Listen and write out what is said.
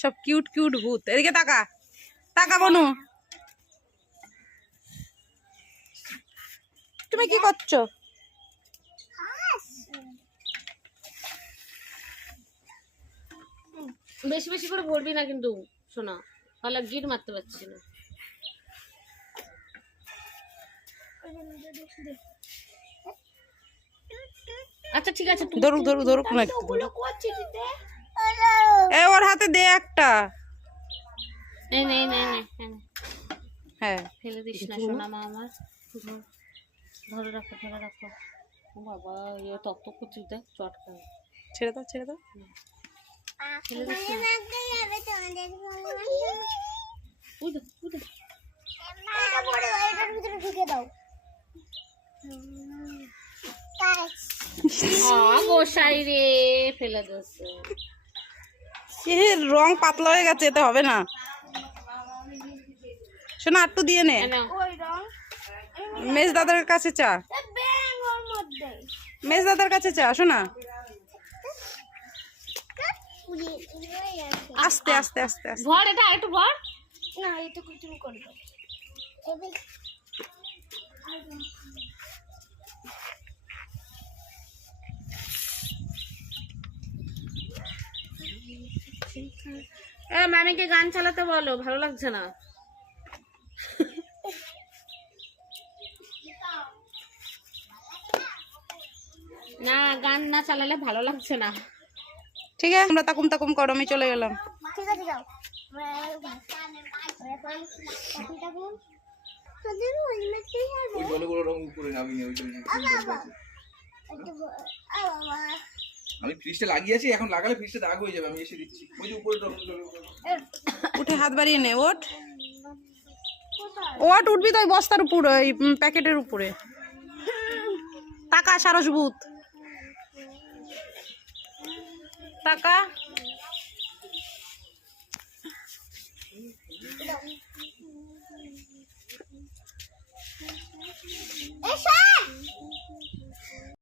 সব cute cute ভূত। এদিকে তাকা, তাকা বনু। তুমি কি করছো? বেশি বেশি করে ভরবি না কিন্তু শোনা, তাহলে গিট মারতে পারছি না। আচ্ছা ঠিক আছে, ধরুক ধরুক ধরুক না একটু। ওর হাতে দে একটা। হ্যাঁ ফেলে দিস না সোনা মা আমার। ধরে রাখো ধরে রাখো। ও বাবা ইয়ে তত কিছু দেখ চটকা। ছেড়ে দাও ছেড়ে দাও। ফেলে দিস না। উদে উদে। গোসাই রে ফেলে দিচ্ছে। রং পাতলা হয়ে গেছে, এতে হবে না। শোনা একটু দিয়ে নে। মেজ দাদার কাছে চা, মেজ দাদার কাছে চা। শোনা আস্তে আস্তে আস্তে আস্তে। ভর এটা একটু ভর না, এটা তুমি করবে। ম্যামিকে গান চালাতে বলো, ভালো লাগছে না। না গান না চালালে ভালো লাগছে না। ঠিক আছে আমরা তাকুম তাকুম করো, আমি চলে গেলাম। ঠিক আছে যাও। আমি ফ্রিজটা লাগিয়েছি, এখন লাগালে ফ্রিজটা দাগ হয়ে যাবে। আমি এসে দিচ্ছি। ওই যে উপরে উঠে হাত বাড়িয়ে নে। ওঠ ওঠ, উঠবি তো ওই বস্তার উপরে, ওই প্যাকেটের উপরে। টাকা সারস ভূত, টাকা।